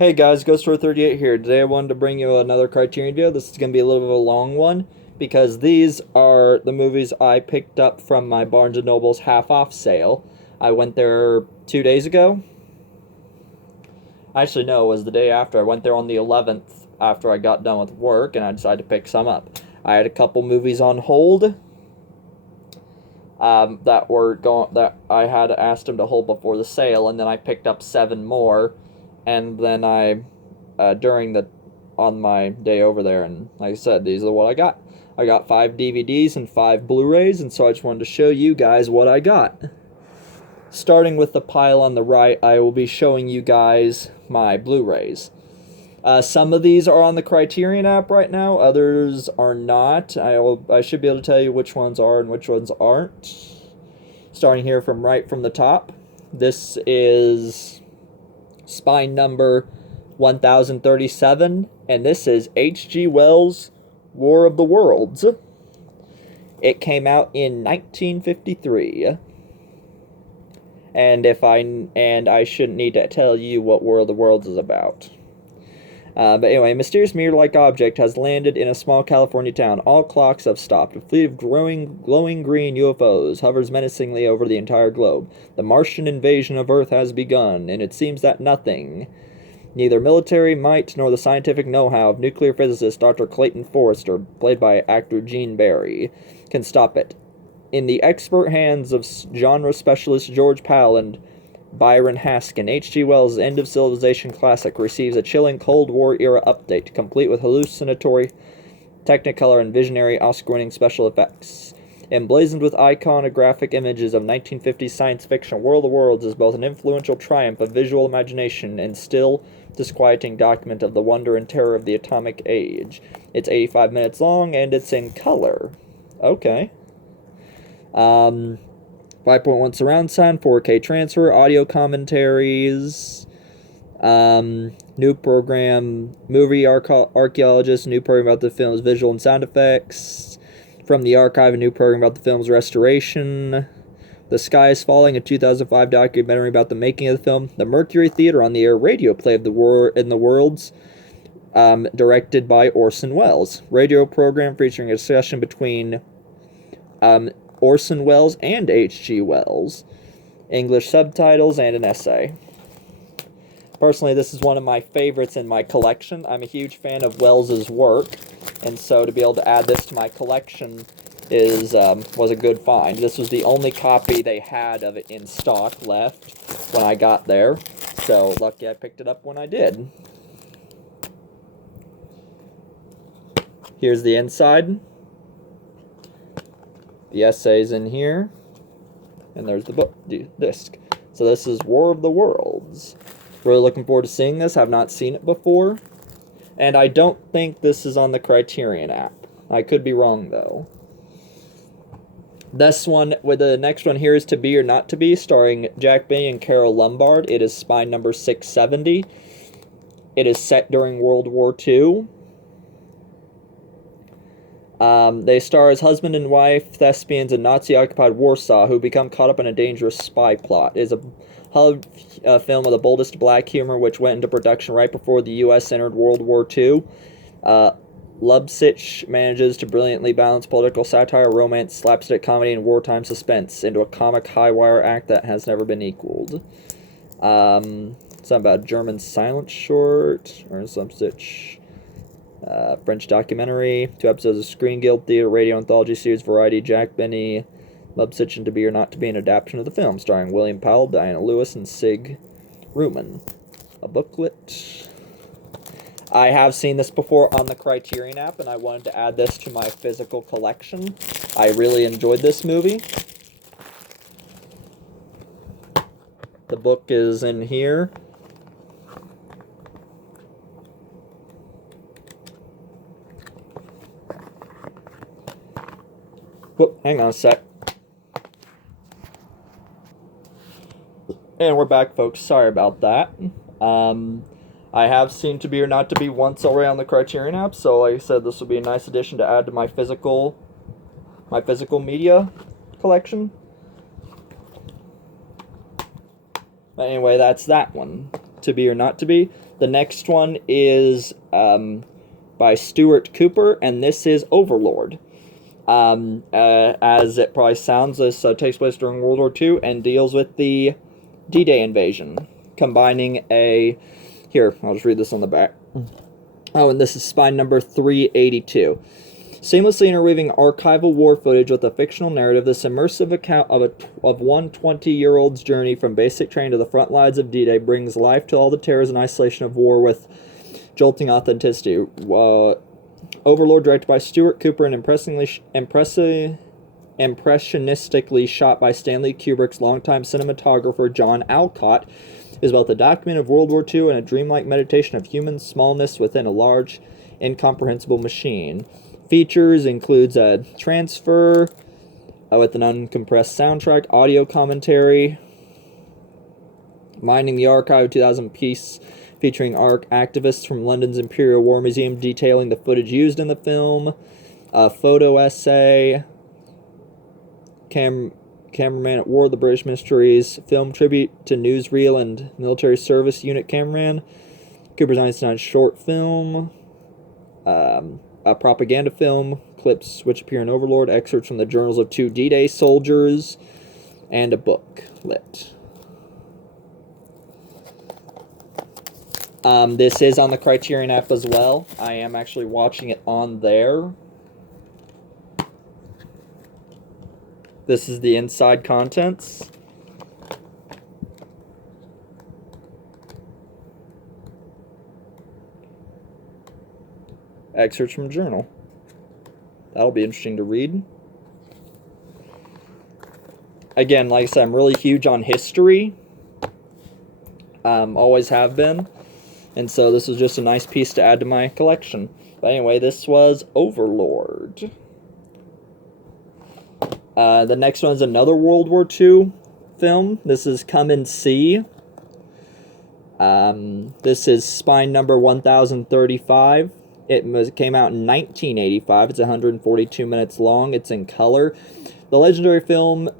Hey guys, Ghost38 here. Today I wanted to bring you another Criterion video. This is going to be a little bit of a long one because these are the movies I picked up from my Barnes & Noble's half-off sale. I went there 2 days ago. Actually, no, it was the day after. I went there on the 11th after I got done with work, and I decided to pick some up. I had a couple movies on hold that I had asked them to hold before the sale, and then I picked up 7 more. And then on my day over there, and like I said, these are what I got. I got 5 DVDs and 5 Blu-rays, and so I just wanted to show you guys what I got. Starting with the pile on the right, I will be showing you guys my Blu-rays. Some of these are on the Criterion app right now, others are not. I should be able to tell you which ones are and which ones aren't. Starting here from right from the top, this is spine number 1037, and this is H.G. Wells' War of the Worlds. It came out in 1953. And I shouldn't need to tell you what War of the Worlds is about. But anyway, a mysterious meteor-like object has landed in a small California town. All clocks have stopped. A fleet of glowing green UFOs hovers menacingly over the entire globe. The Martian invasion of Earth has begun, and it seems that nothing, neither military might nor the scientific know-how of nuclear physicist Dr. Clayton Forrester, played by actor Gene Barry, can stop it. In the expert hands of genre specialist George Powell and Byron Haskin, H.G. Wells' End of Civilization classic receives a chilling Cold War-era update, complete with hallucinatory Technicolor and visionary Oscar-winning special effects. Emblazoned with iconographic images of 1950s science fiction, War of the Worlds is both an influential triumph of visual imagination and still disquieting document of the wonder and terror of the atomic age. It's 85 minutes long, and it's in color. Okay. 5.1 surround sound, 4K transfer, audio commentaries, new program, movie archaeologist, new program about the film's visual and sound effects, from the archive, a new program about the film's restoration, The Sky is Falling, a 2005 documentary about the making of the film, the Mercury Theater on the Air radio play of the War in the Worlds, directed by Orson Welles, radio program featuring a discussion between Orson Welles and H.G. Wells, English subtitles, and an essay. Personally, this is one of my favorites in my collection. I'm a huge fan of Wells's work, and so to be able to add this to my collection was a good find. This was the only copy they had of it in stock left when I got there, so lucky I picked it up when I did. Here's the inside. The essay's in here, and there's the book disc. So this is War of the Worlds. Really looking forward to seeing this. I've not seen it before, and I don't think this is on the Criterion app. I could be wrong though. This one, with the next one here, is To Be or Not to Be, starring Jack Benny and Carole Lombard. It is spine number 670. It is set during World War II. They star as husband and wife, thespians in Nazi-occupied Warsaw, who become caught up in a dangerous spy plot. It is a film of the boldest black humor, which went into production right before the U.S. entered World War II. Lubsich manages to brilliantly balance political satire, romance, slapstick comedy, and wartime suspense into a comic high-wire act that has never been equaled. Something about a German silent short, or Lubsich. French documentary, 2 episodes of Screen Guild Theater radio anthology series Variety, Jack Benny, Lubsich and To Be or Not to Be, an adaptation of the film, starring William Powell, Diana Lewis, and Sig Ruman. A booklet. I have seen this before on the Criterion app, and I wanted to add this to my physical collection. I really enjoyed this movie. The book is in here. Whoop, hang on a sec. And we're back, folks. Sorry about that. I have seen To Be or Not to Be once already on the Criterion app, so like I said, this will be a nice addition to add to my physical media collection. But anyway, that's that one. to Be or Not to Be. The next one is by Stuart Cooper, and this is Overlord. As it probably sounds, this takes place during World War II and deals with the D-Day invasion, combining a... Here, I'll just read this on the back. Oh, and this is spine number 382. Seamlessly interweaving archival war footage with a fictional narrative, this immersive account of one 20-year-old's journey from basic training to the front lines of D-Day brings life to all the terrors and isolation of war with jolting authenticity. Overlord, directed by Stuart Cooper and impressionistically shot by Stanley Kubrick's longtime cinematographer John Alcott, is both a document of World War II and a dreamlike meditation of human smallness within a large, incomprehensible machine. Features includes a transfer with an uncompressed soundtrack, audio commentary, Minding the Archive 2000 piece featuring activists from London's Imperial War Museum detailing the footage used in the film, a photo essay, cameraman at War of the British Mysteries, film tribute to newsreel and military service unit cameraman, Cooper's Einstein short film, a propaganda film, clips which appear in Overlord, excerpts from the journals of two D-Day soldiers, and a booklet. This is on the Criterion app as well. I am actually watching it on there. This is the inside contents. Excerpts from a journal. That'll be interesting to read. Again, like I said, I'm really huge on history. Always have been. And so this was just a nice piece to add to my collection. But anyway, this was Overlord. The next one is another World War II film. This is Come and See. This is spine number 1035. It came out in 1985. It's 142 minutes long. It's in color. The legendary film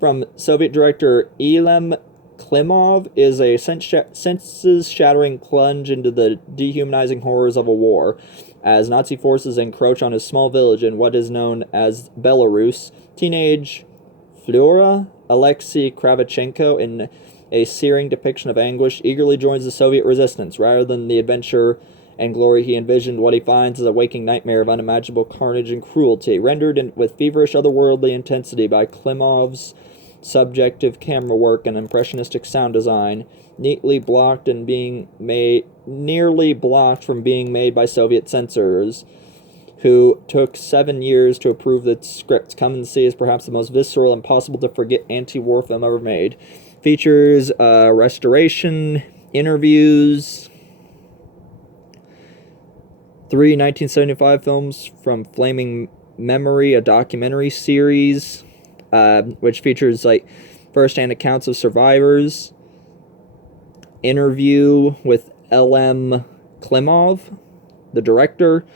from Soviet director Ilem Klimov is a senses-shattering plunge into the dehumanizing horrors of a war. As Nazi forces encroach on his small village in what is known as Belarus, teenage Flora Alexei Kravchenko, in a searing depiction of anguish, eagerly joins the Soviet resistance. Rather than the adventure and glory he envisioned, what he finds is a waking nightmare of unimaginable carnage and cruelty, rendered with feverish otherworldly intensity by Klimov's subjective camera work and impressionistic sound design, nearly blocked from being made by Soviet censors, who took 7 years to approve the script. Come and See is perhaps the most visceral, impossible to forget anti-war film ever made. Features restoration, interviews, 3 1975 films from Flaming Memory, a documentary series, which features like first-hand accounts of survivors, interview with L.M. Klimov, the director,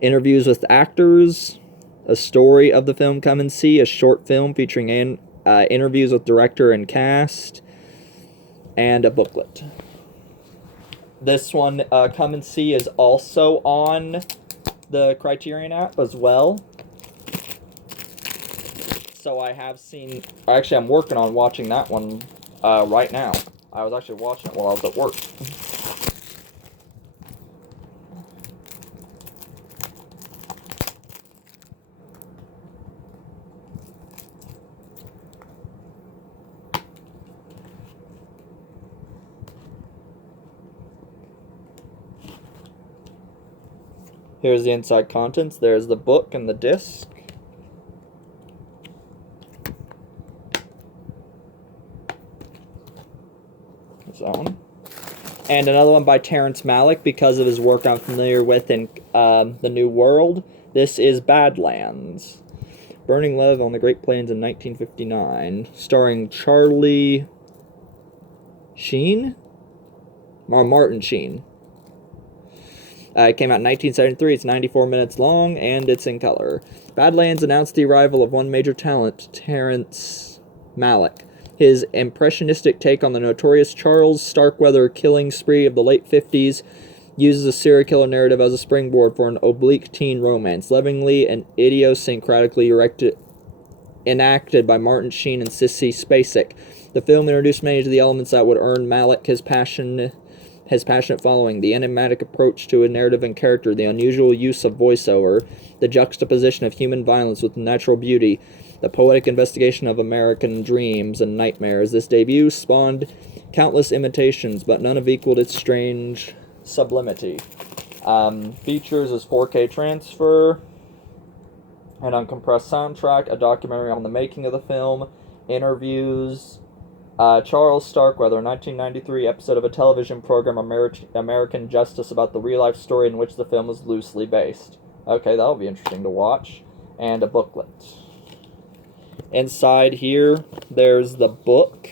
interviews with actors, a story of the film Come and See, a short film featuring interviews with director and cast, and a booklet. This one, Come and See, is also on the Criterion app as well. So I have seen... Actually, I'm working on watching that one right now. I was actually watching it while I was at work. Here's the inside contents. There's the book and the disc. There's that one. And another one by Terrence Malick, because of his work I'm familiar with in The New World. This is Badlands. Burning Love on the Great Plains in 1959. Starring Charlie Sheen? Or Martin Sheen. It came out in 1973. It's 94 minutes long, and it's in color. Badlands announced the arrival of one major talent, Terrence Malick, His impressionistic take on the notorious Charles Starkweather killing spree of the late 50s uses a serial killer narrative as a springboard for an oblique teen romance, lovingly and idiosyncratically enacted by Martin Sheen and Sissy Spacek. The film introduced many of the elements that would earn Malick his passionate following: the enigmatic approach to a narrative and character, the unusual use of voiceover, the juxtaposition of human violence with natural beauty, the poetic investigation of American dreams and nightmares. This debut spawned countless imitations, but none have equaled its strange sublimity. Features is 4K transfer, an uncompressed soundtrack, a documentary on the making of the film, interviews, Charles Starkweather, 1993 episode of a television program, American Justice, about the real-life story in which the film is loosely based. Okay, that'll be interesting to watch. And a booklet. Inside here, there's the book.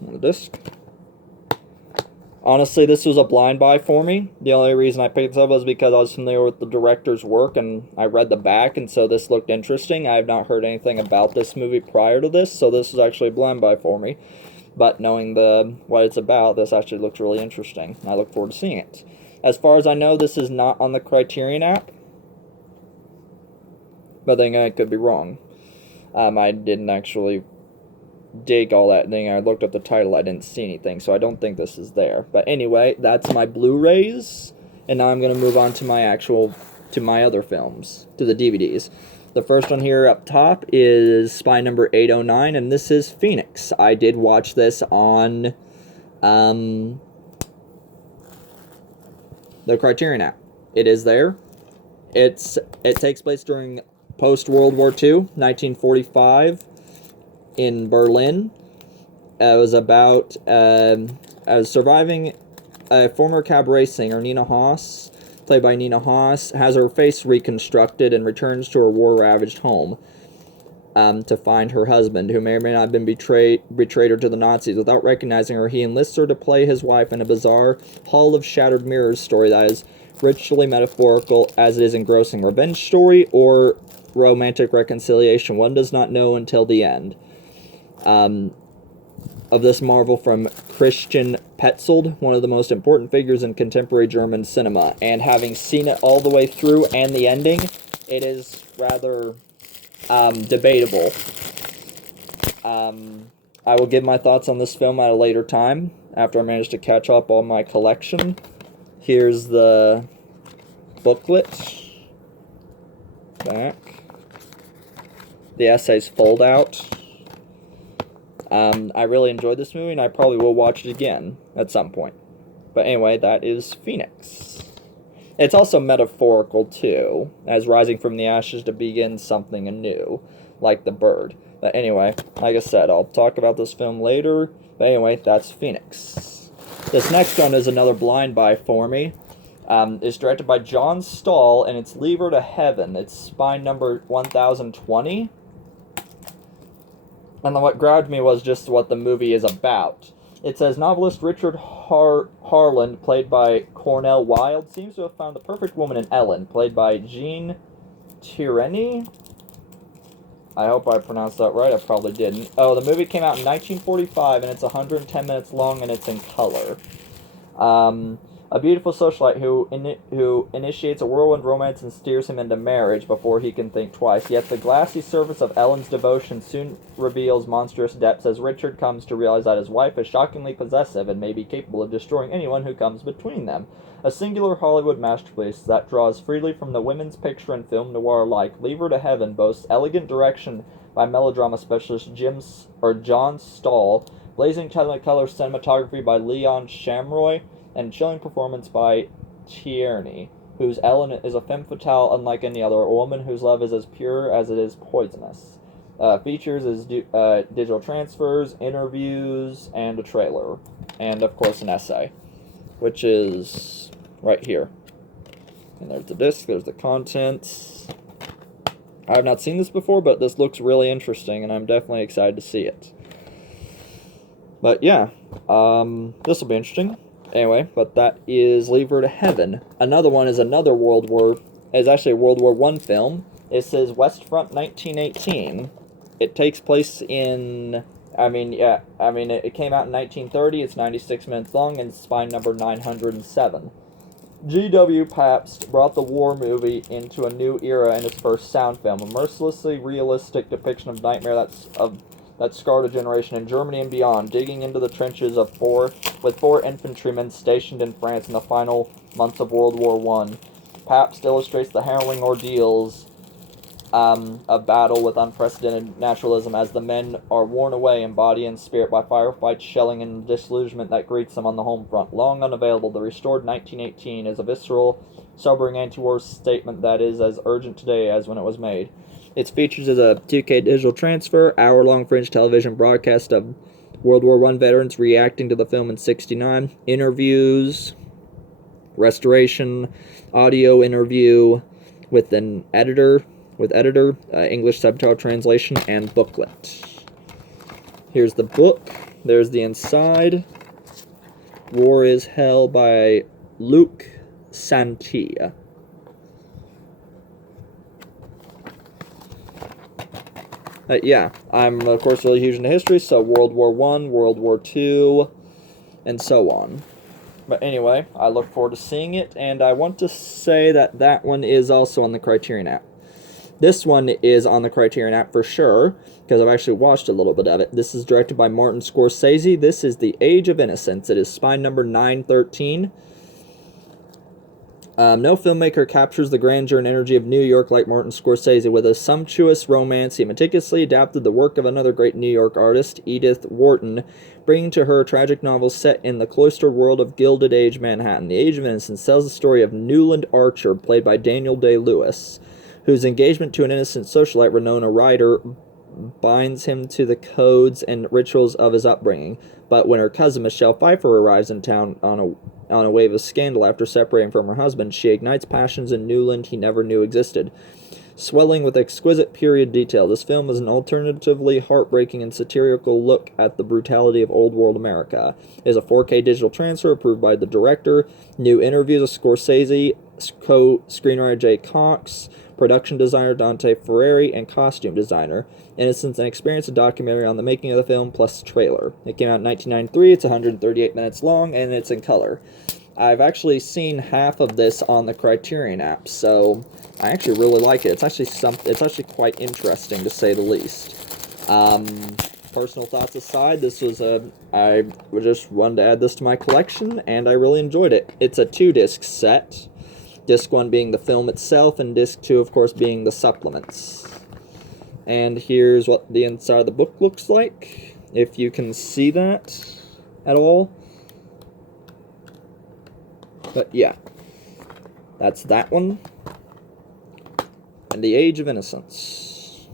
The disc. Honestly, this was a blind buy for me. The only reason I picked this up was because I was familiar with the director's work and I read the back, and so this looked interesting. I have not heard anything about this movie prior to this, so this was actually a blind buy for me. But knowing what it's about, this actually looks really interesting. I look forward to seeing it. As far as I know, this is not on the Criterion app, but then I could be wrong. I didn't actually dig all that thing. I looked at the title, I didn't see anything, so I don't think this is there. But anyway, that's my Blu-rays, and now I'm going to move on to my other films, to the DVDs. The first one here up top is Spy Number 809, and this is Phoenix. I did watch this on the Criterion app. It is there. It takes place during post-World War II, 1945, in Berlin. It was about surviving a former cabaret singer, Nina Haas, played by Nina Haas, has her face reconstructed and returns to her war-ravaged home to find her husband, who may or may not have been betrayed her to the Nazis. Without recognizing her, he enlists her to play his wife in a bizarre Hall of Shattered Mirrors story that is richly metaphorical as it is engrossing. Revenge story or romantic reconciliation, one does not know until the end. Of this marvel from Christian Petzold, one of the most important figures in contemporary German cinema. And having seen it all the way through and the ending, it is rather debatable. I will give my thoughts on this film at a later time, after I manage to catch up on my collection. Here's the booklet. Back. The essays fold out. I really enjoyed this movie, and I probably will watch it again at some point. But anyway, that is Phoenix. It's also metaphorical, too, as rising from the ashes to begin something anew, like the bird. But anyway, like I said, I'll talk about this film later. But anyway, that's Phoenix. This next one is another blind buy for me. It's directed by John Stahl, and it's Leave Her to Heaven. It's Spy Number 1020. And what grabbed me was just what the movie is about. It says, novelist Richard Harland, played by Cornell Wilde, seems to have found the perfect woman in Ellen, played by Jean Tierney. I hope I pronounced that right. I probably didn't. Oh, the movie came out in 1945, and it's 110 minutes long, and it's in color. A beautiful socialite who initiates a whirlwind romance and steers him into marriage before he can think twice. Yet the glassy surface of Ellen's devotion soon reveals monstrous depths as Richard comes to realize that his wife is shockingly possessive and may be capable of destroying anyone who comes between them. A singular Hollywood masterpiece that draws freely from the women's picture and film noir alike, Leave Her to Heaven boasts elegant direction by melodrama specialist John Stahl, blazing technicolor cinematography by Leon Shamroy, and chilling performance by Tierney, whose Ellen is a femme fatale unlike any other, a woman whose love is as pure as it is poisonous. Features is digital transfers, interviews, and a trailer. And, of course, an essay, which is right here. And there's the disc, there's the contents. I have not seen this before, but this looks really interesting, and I'm definitely excited to see it. But yeah, this will be interesting. Anyway, but that is Leave Her to Heaven. Another one is actually a World War One film. It says West Front 1918. It takes place in, it came out in 1930. It's 96 minutes long, and it's spine number 907. G.W. Pabst brought the war movie into a new era in his first sound film, a mercilessly realistic depiction of nightmare that scarred a generation in Germany and beyond, digging into the trenches with four infantrymen stationed in France in the final months of World War One. Pabst illustrates the harrowing ordeals of battle with unprecedented naturalism as the men are worn away in body and spirit by firefights, shelling, and disillusionment that greets them on the home front. Long unavailable, the restored 1918 is a visceral, sobering anti-war statement that is as urgent today as when it was made. Its features is a 2K digital transfer, hour-long French television broadcast of World War I veterans reacting to the film in '69, interviews, restoration, audio interview with an editor, English subtitle translation, and booklet. Here's the book. There's the inside. War is Hell by Luc Santi. Yeah, I'm of course really huge into history, so World War I, World War II, and so on. But anyway, I look forward to seeing it, and I want to say that that one is also on the Criterion app. This one is on the Criterion app for sure, because I've actually watched a little bit of it. This is directed by Martin Scorsese. This is The Age of Innocence. It is spine number 913. No filmmaker captures the grandeur and energy of New York like Martin Scorsese. With a sumptuous romance, he meticulously adapted the work of another great New York artist, Edith Wharton, bringing to her a tragic novel set in the cloistered world of Gilded Age Manhattan. The Age of Innocence tells the story of Newland Archer, played by Daniel Day-Lewis, whose engagement to an innocent socialite, Winona Ryder, binds him to the codes and rituals of his upbringing. But when her cousin Michelle Pfeiffer arrives in town on a wave of scandal after separating from her husband, she ignites passions in Newland he never knew existed. Swelling with exquisite period detail, this film is an alternatively heartbreaking and satirical look at the brutality of old world America. It is a 4K digital transfer approved by the director. New interviews of Scorsese, co-screenwriter Jay Cox, production designer Dante Ferreri, and costume designer. Innocence and Experience, a documentary on the making of the film, plus trailer. It came out in 1993, it's 138 minutes long, and it's in color. I've actually seen half of this on the Criterion app, so I actually really like it. It's actually quite interesting, to say the least. Personal thoughts aside, I just wanted to add this to my collection, and I really enjoyed it. It's a 2-disc set. Disc 1 being the film itself, and Disc 2, of course, being the supplements. And here's what the inside of the book looks like, if you can see that at all. But yeah, that's that one. And The Age of Innocence.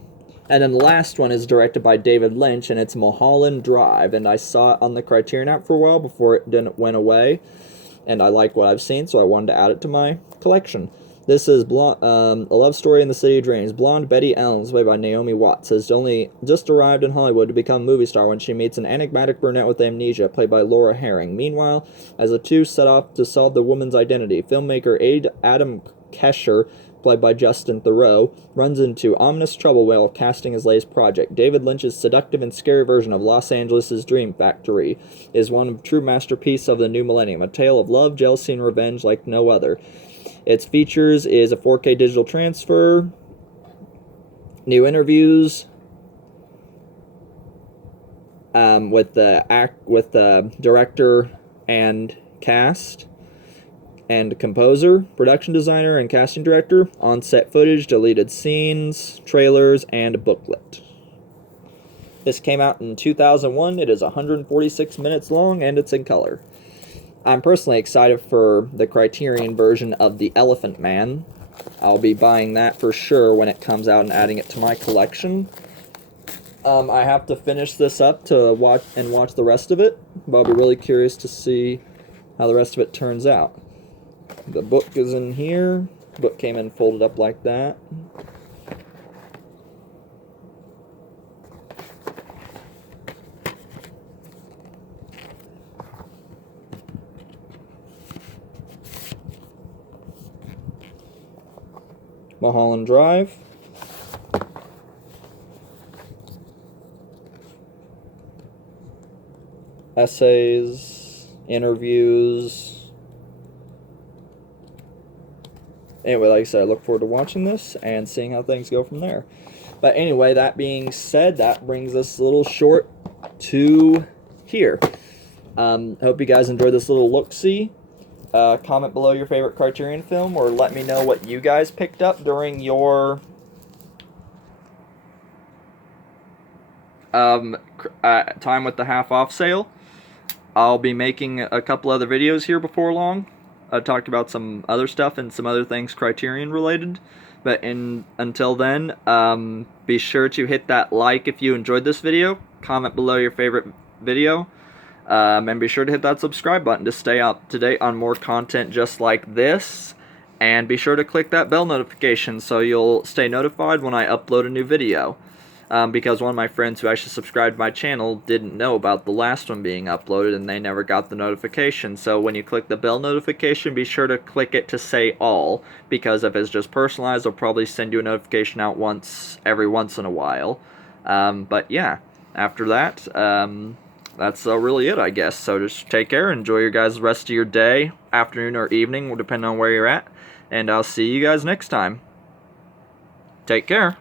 And then the last one is directed by David Lynch, and it's Mulholland Drive. And I saw it on the Criterion app for a while before it went away. And I like what I've seen, so I wanted to add it to my collection. This is a love story in the city of dreams. Blonde Betty Elms, played by Naomi Watts, has only just arrived in Hollywood to become a movie star when she meets an enigmatic brunette with amnesia, played by Laura Herring. Meanwhile, as the two set off to solve the woman's identity, filmmaker Adam Kesher, played by Justin Theroux, runs into ominous trouble while casting his latest project. David Lynch's seductive and scary version of Los Angeles' Dream Factory is one true masterpiece of the new millennium, a tale of love, jealousy, and revenge like no other. Its features is a 4K digital transfer, new interviews with the director and cast, and composer, production designer, and casting director, on-set footage, deleted scenes, trailers, and a booklet. This came out in 2001. It is 146 minutes long, and it's in color. I'm personally excited for the Criterion version of The Elephant Man. I'll be buying that for sure when it comes out and adding it to my collection. I have to finish this up to watch the rest of it, but I'll be really curious to see how the rest of it turns out. The book is in here. The book came in folded up like that. Mulholland Drive. Essays, interviews. Anyway, like I said, I look forward to watching this and seeing how things go from there. But anyway, that being said, that brings this little short to here. Hope you guys enjoyed this little look-see. Comment below your favorite Criterion film, or let me know what you guys picked up during your time with the half-off sale. I'll be making a couple other videos here before long. I talked about some other stuff and some other things Criterion related. But until then, be sure to hit that like if you enjoyed this video. Comment below your favorite video. And be sure to hit that subscribe button to stay up to date on more content just like this. And be sure to click that bell notification so you'll stay notified when I upload a new video. Because one of my friends who actually subscribed to my channel didn't know about the last one being uploaded and they never got the notification. So when you click the bell notification, be sure to click it to say all, because if it's just personalized, they'll probably send you a notification out every once in a while. But yeah, after that, that's really it, I guess. So just take care, enjoy your guys' rest of your day, afternoon or evening, depending on where you're at, and I'll see you guys next time. Take care.